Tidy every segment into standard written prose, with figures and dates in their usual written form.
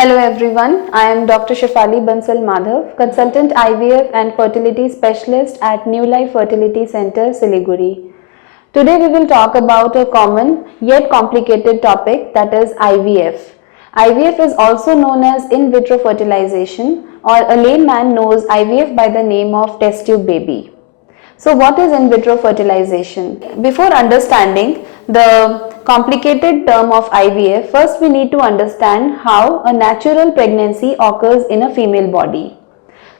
Hello everyone, I am Dr. Shefali Bansal Madhav, Consultant IVF and Fertility Specialist at New Life Fertility Center, Siliguri. Today we will talk about a common yet complicated topic, that is IVF. IVF is also known as in vitro fertilization, or a layman knows IVF by the name of test tube baby. So what is in vitro fertilization? Before understanding the complicated term of IVF, first we need to understand how a natural pregnancy occurs in a female body.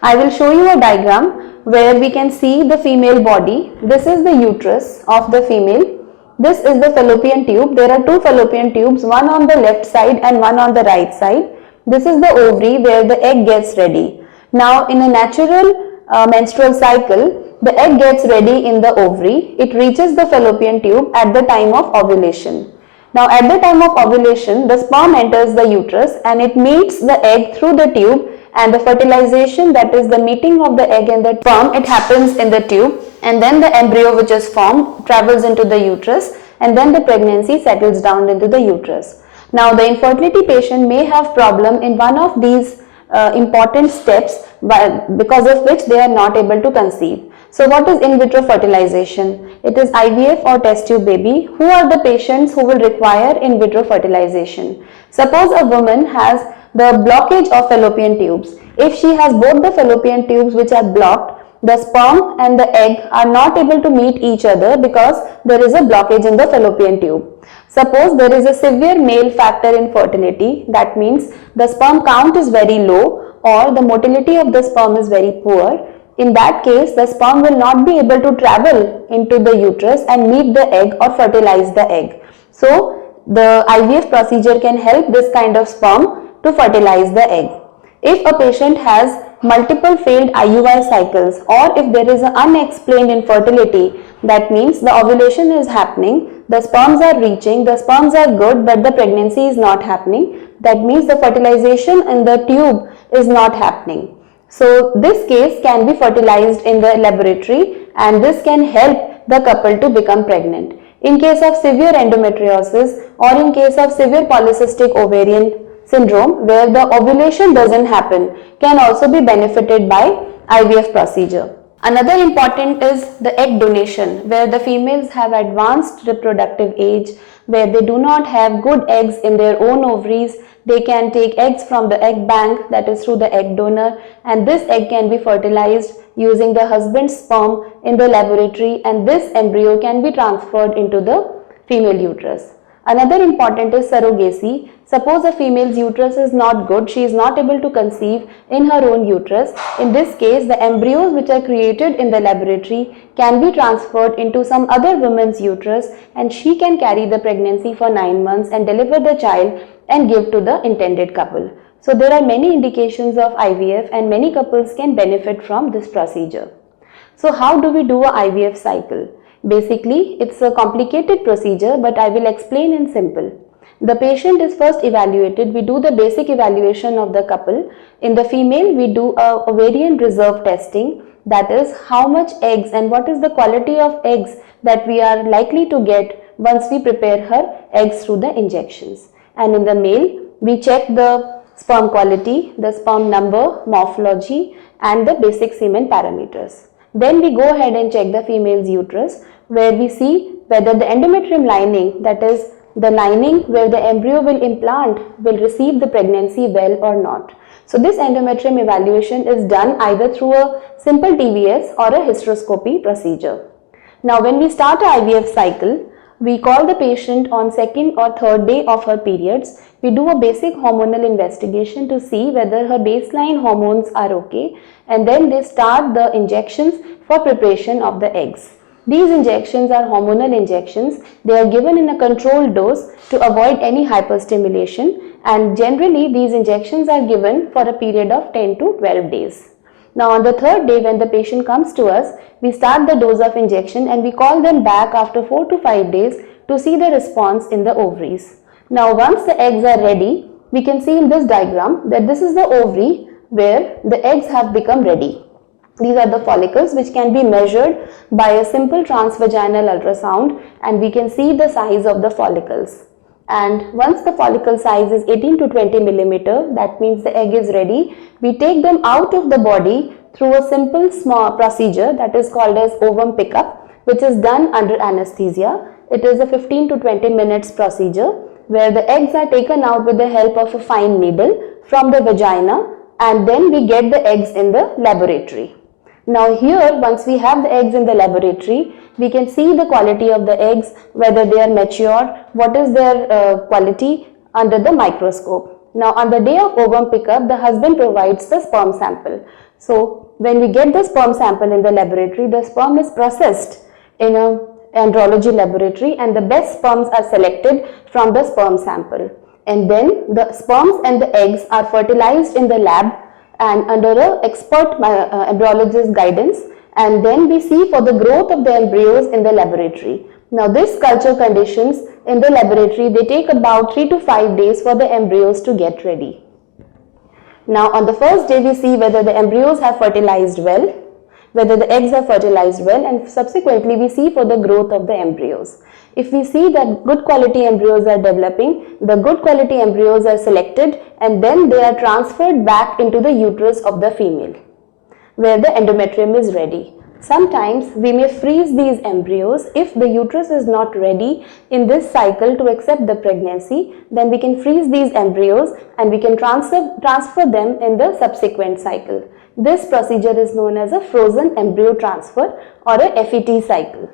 I will show you a diagram where we can see the female body. This is the uterus of the female. This is the fallopian tube. There are two fallopian tubes, one on the left side and one on the right side. This is the ovary where the egg gets ready. Now in a natural menstrual cycle, the egg gets ready in the ovary. It reaches the fallopian tube at the time of ovulation. Now at the time of ovulation, the sperm enters the uterus and it meets the egg through the tube, and the fertilization, that is the meeting of the egg and the sperm, it happens in the tube, and then the embryo which is formed travels into the uterus, and then the pregnancy settles down into the uterus. Now the infertility patient may have problem in one of these important steps because of which they are not able to conceive. So what is in vitro fertilization? It is IVF or test tube baby. Who are the patients who will require in vitro fertilization? Suppose a woman has the blockage of fallopian tubes. If she has both the fallopian tubes which are blocked, the sperm and the egg are not able to meet each other because there is a blockage in the fallopian tube. Suppose there is a severe male factor infertility, that means the sperm count is very low or the motility of the sperm is very poor. In that case, the sperm will not be able to travel into the uterus and meet the egg or fertilize the egg. So, the IVF procedure can help this kind of sperm to fertilize the egg. If a patient has multiple failed IUI cycles, or if there is an unexplained infertility, that means the ovulation is happening, the sperms are reaching, the sperms are good, but the pregnancy is not happening, that means the fertilization in the tube is not happening. So this case can be fertilized in the laboratory, and this can help the couple to become pregnant. In case of severe endometriosis or in case of severe polycystic ovarian syndrome where the ovulation doesn't happen, can also be benefited by IVF procedure. Another important is the egg donation, where the females have advanced reproductive age, where they do not have good eggs in their own ovaries. They can take eggs from the egg bank, that is through the egg donor, and this egg can be fertilized using the husband's sperm in the laboratory, and this embryo can be transferred into the female uterus. Another important is surrogacy. Suppose a female's uterus is not good, she is not able to conceive in her own uterus. In this case, the embryos which are created in the laboratory can be transferred into some other woman's uterus, and she can carry the pregnancy for 9 months and deliver the child and give to the intended couple. So there are many indications of IVF and many couples can benefit from this procedure. So how do we do a IVF cycle? Basically, it's a complicated procedure, but I will explain in simple. The patient is first evaluated. We do the basic evaluation of the couple. In the female, we do a ovarian reserve testing, that is how much eggs and what is the quality of eggs that we are likely to get once we prepare her eggs through the injections. And in the male, we check the sperm quality, the sperm number, morphology, and the basic semen parameters. Then we go ahead and check the female's uterus, where we see whether the endometrium lining, that is the lining where the embryo will implant, will receive the pregnancy well or not. So this endometrium evaluation is done either through a simple TVS or a hysteroscopy procedure. Now when we start a IVF cycle, we call the patient on second or third day of her periods. We do a basic hormonal investigation to see whether her baseline hormones are okay, and then they start the injections for preparation of the eggs. These injections are hormonal injections. They are given in a controlled dose to avoid any hyperstimulation, and generally these injections are given for a period of 10 to 12 days. Now on the third day, when the patient comes to us, we start the dose of injection and we call them back after 4 to 5 days to see the response in the ovaries. Now once the eggs are ready, we can see in this diagram that this is the ovary where the eggs have become ready. These are the follicles which can be measured by a simple transvaginal ultrasound, and we can see the size of the follicles. And once the follicle size is 18 to 20 millimeter, that means the egg is ready. We take them out of the body through a simple small procedure that is called as ovum pickup, which is done under anesthesia. It is a 15 to 20 minutes procedure where the eggs are taken out with the help of a fine needle from the vagina, and then we get the eggs in the laboratory. Now here, once we have the eggs in the laboratory, we can see the quality of the eggs, whether they are mature, what is their quality under the microscope. Now on the day of ovum pickup, the husband provides the sperm sample. So when we get the sperm sample in the laboratory, the sperm is processed in a andrology laboratory and the best sperms are selected from the sperm sample. And then the sperms and the eggs are fertilized in the lab and under an expert embryologist guidance, and then we see for the growth of the embryos in the laboratory. Now this culture conditions in the laboratory, they take about 3 to 5 days for the embryos to get ready. Now on the first day we see whether the embryos have fertilized well, whether the eggs are fertilized well, and subsequently we see for the growth of the embryos. If we see that good quality embryos are developing, the good quality embryos are selected and then they are transferred back into the uterus of the female where the endometrium is ready. Sometimes we may freeze these embryos if the uterus is not ready in this cycle to accept the pregnancy. Then we can freeze these embryos and we can transfer them in the subsequent cycle. This procedure is known as a frozen embryo transfer or a FET cycle.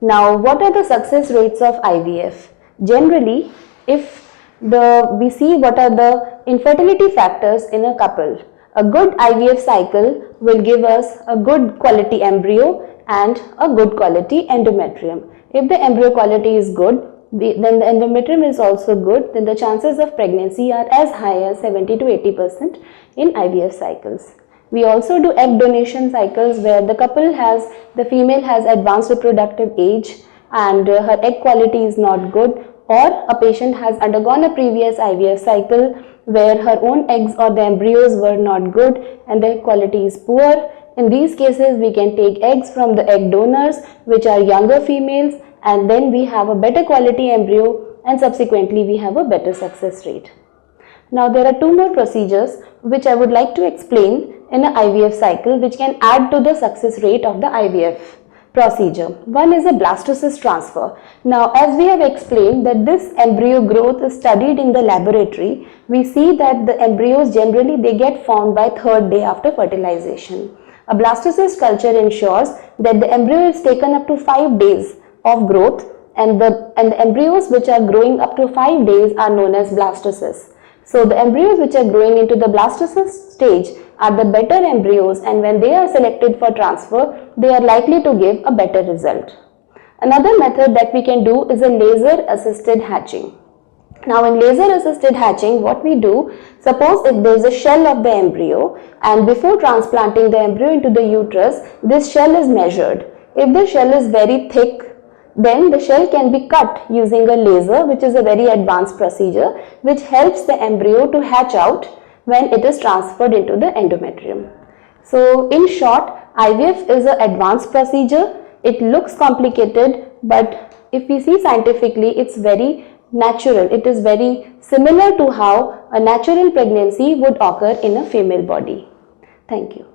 Now, what are the success rates of IVF? Generally, if we see what are the infertility factors in a couple, a good IVF cycle will give us a good quality embryo and a good quality endometrium. If the embryo quality is good, then the endometrium is also good, then the chances of pregnancy are as high as 70 to 80% in IVF cycles. We also do egg donation cycles where the female has advanced reproductive age and her egg quality is not good, or a patient has undergone a previous IVF cycle where her own eggs or the embryos were not good and the quality is poor. In these cases, we can take eggs from the egg donors, which are younger females, and then we have a better quality embryo and subsequently we have a better success rate. Now there are 2 more procedures which I would like to explain in an IVF cycle which can add to the success rate of the IVF procedure. One is a blastocyst transfer. Now as we have explained that this embryo growth is studied in the laboratory, we see that the embryos generally they get formed by 3rd day after fertilization. A blastocyst culture ensures that the embryo is taken up to 5 days of growth and the embryos which are growing up to 5 days are known as blastocysts. So the embryos which are growing into the blastocyst stage are the better embryos, and when they are selected for transfer, they are likely to give a better result. Another method that we can do is a laser assisted hatching. Now in laser assisted hatching, what we do, suppose if there is a shell of the embryo and before transplanting the embryo into the uterus, this shell is measured. If the shell is very thick, then the shell can be cut using a laser, which is a very advanced procedure which helps the embryo to hatch out when it is transferred into the endometrium. So in short, IVF is an advanced procedure. It looks complicated, but if we see scientifically, it's very natural. It is very similar to how a natural pregnancy would occur in a female body. Thank you.